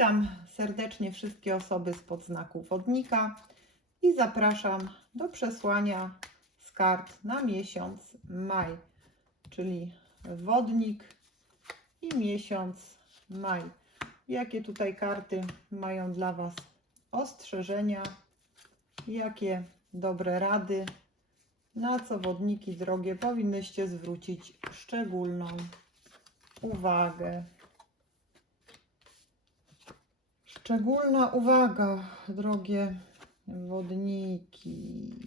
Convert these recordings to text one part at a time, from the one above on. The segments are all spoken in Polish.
Witam serdecznie wszystkie osoby spod znaku wodnika i zapraszam do przesłania z kart na miesiąc maj, czyli wodnik i miesiąc maj. Jakie tutaj karty mają dla Was ostrzeżenia, jakie dobre rady, na co wodniki drogie powinnyście zwrócić szczególną uwagę. Szczególna uwaga, drogie wodniki.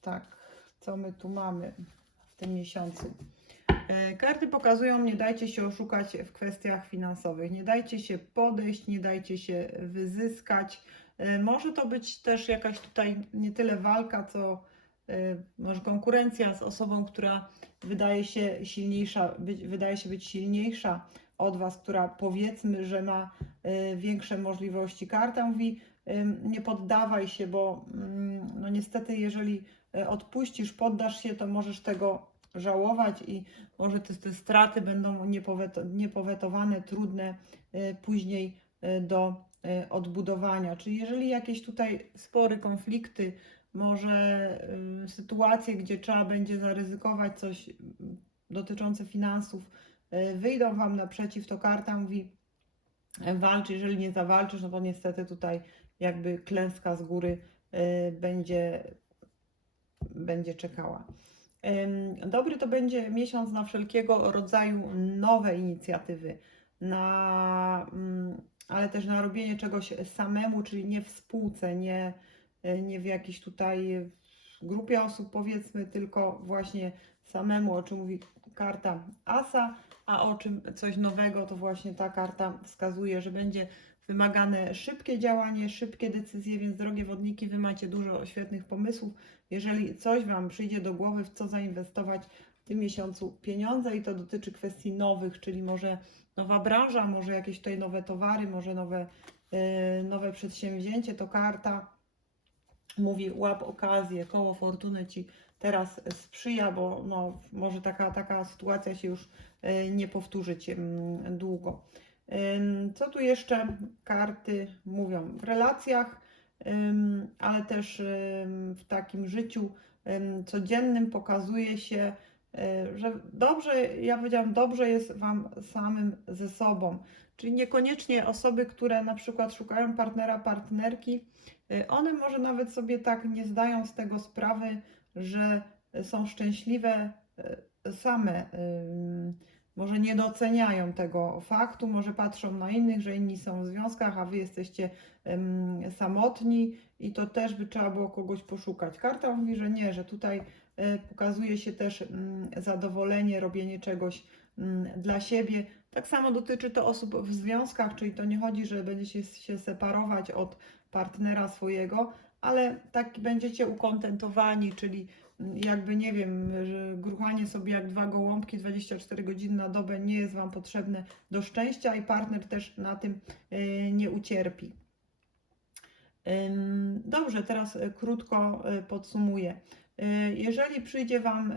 Tak, co my tu mamy w tym miesiącu? E, Karty pokazują, nie dajcie się oszukać w kwestiach finansowych, nie dajcie się podejść, nie dajcie się wyzyskać. E, Może to być też jakaś tutaj nie tyle walka, co może konkurencja z osobą, która wydaje się silniejsza, być, wydaje się być silniejsza od Was, która powiedzmy, że ma e, większe możliwości. Karta mówi, ym, nie poddawaj się, bo mm, no niestety, jeżeli odpuścisz, poddasz się, to możesz tego żałować i może te, te straty będą niepoweto, niepowetowane, trudne później do odbudowania. Czyli jeżeli jakieś tutaj spory, konflikty, może y, sytuacje, gdzie trzeba będzie zaryzykować coś y, dotyczące finansów, y, wyjdą Wam naprzeciw, to karta mówi e, walcz, jeżeli nie zawalczysz, no to niestety tutaj jakby klęska z góry będzie, będzie czekała. Dobry to będzie miesiąc na wszelkiego rodzaju nowe inicjatywy, na, mm, ale też na robienie czegoś samemu, czyli nie w spółce, nie, nie w jakiejś tutaj grupie osób, powiedzmy, tylko właśnie samemu, o czym mówi karta Asa, a o czym coś nowego, to właśnie ta karta wskazuje, że będzie wymagane szybkie działanie, szybkie decyzje, więc drogie wodniki, Wy macie dużo świetnych pomysłów. Jeżeli coś Wam przyjdzie do głowy, w co zainwestować w tym miesiącu pieniądze i to dotyczy kwestii nowych, czyli może nowa branża, może jakieś tutaj nowe towary, może nowe, yy, nowe przedsięwzięcie, to karta mówi łap okazję, koło fortuny Ci teraz sprzyja, bo no, może taka, taka sytuacja się już y, nie powtórzyć ym, długo. Co tu jeszcze karty mówią? W relacjach, ale też w takim życiu ym, codziennym pokazuje się, że dobrze, ja powiedziałam, dobrze jest Wam samym ze sobą. Czyli niekoniecznie osoby, które na przykład szukają partnera, partnerki, y, one może nawet sobie tak nie zdają z tego sprawy, że są szczęśliwe y, same. Może nie doceniają tego faktu, może patrzą na innych, że inni są w związkach, a wy jesteście ym, samotni i to też by trzeba było kogoś poszukać. Karta mówi, że nie, że tutaj y, pokazuje się też ym, zadowolenie, robienie czegoś ym, dla siebie. Tak samo dotyczy to osób w związkach, czyli to nie chodzi, że będziecie się separować od partnera swojego, ale tak będziecie ukontentowani, czyli jakby nie wiem, gruchanie sobie jak dwa gołąbki 24 godziny na dobę nie jest Wam potrzebne do szczęścia i partner też na tym y, nie ucierpi. Dobrze, teraz y, krótko y, podsumuję. Jeżeli przyjdzie Wam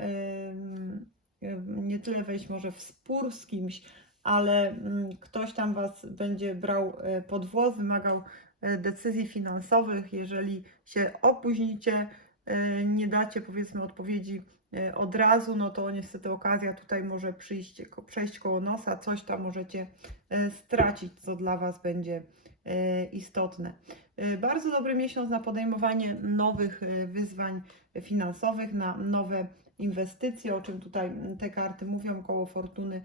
nie tyle wejść może w spór z kimś, ale mm, ktoś tam Was będzie brał pod włos, wymagał decyzji finansowych, jeżeli się opóźnicie, nie dacie powiedzmy odpowiedzi y, od razu, no to niestety okazja tutaj może przyjść, przejść koło nosa, coś tam możecie y, stracić, co dla Was będzie istotne. Bardzo dobry miesiąc na podejmowanie nowych wyzwań finansowych, na nowe inwestycje, o czym tutaj te karty mówią, koło fortuny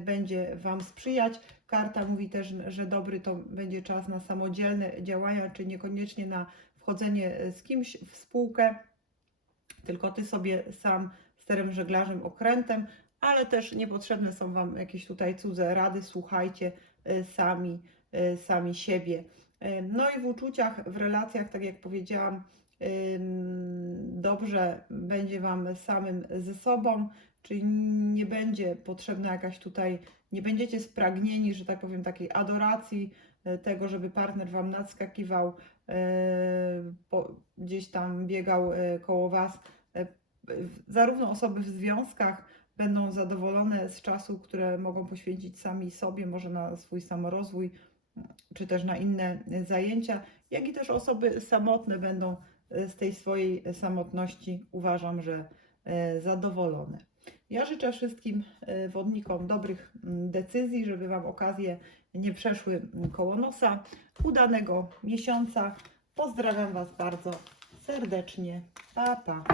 będzie Wam sprzyjać. Karta mówi też, że dobry to będzie czas na samodzielne działania, czy niekoniecznie na wchodzenie y, z kimś w spółkę, tylko Ty sobie sam sterem żeglarzem, okrętem, ale też niepotrzebne są Wam jakieś tutaj cudze rady, słuchajcie y, sami, y, sami siebie. No i w uczuciach, w relacjach, tak jak powiedziałam, dobrze będzie Wam samym ze sobą, czyli nie będzie potrzebna jakaś tutaj, nie będziecie spragnieni, że tak powiem, takiej adoracji tego, żeby partner Wam nadskakiwał, po, gdzieś tam biegał y, koło Was. Zarówno osoby w związkach, będą zadowolone z czasu, które mogą poświęcić sami sobie, może na swój samorozwój, czy też na inne zajęcia, jak i też osoby samotne będą e, z tej swojej samotności, uważam, że e, zadowolone. Ja życzę wszystkim e, wodnikom dobrych mm, decyzji, żeby Wam okazje nie przeszły mm, koło nosa. Udanego miesiąca. Pozdrawiam Was bardzo serdecznie. Pa, pa.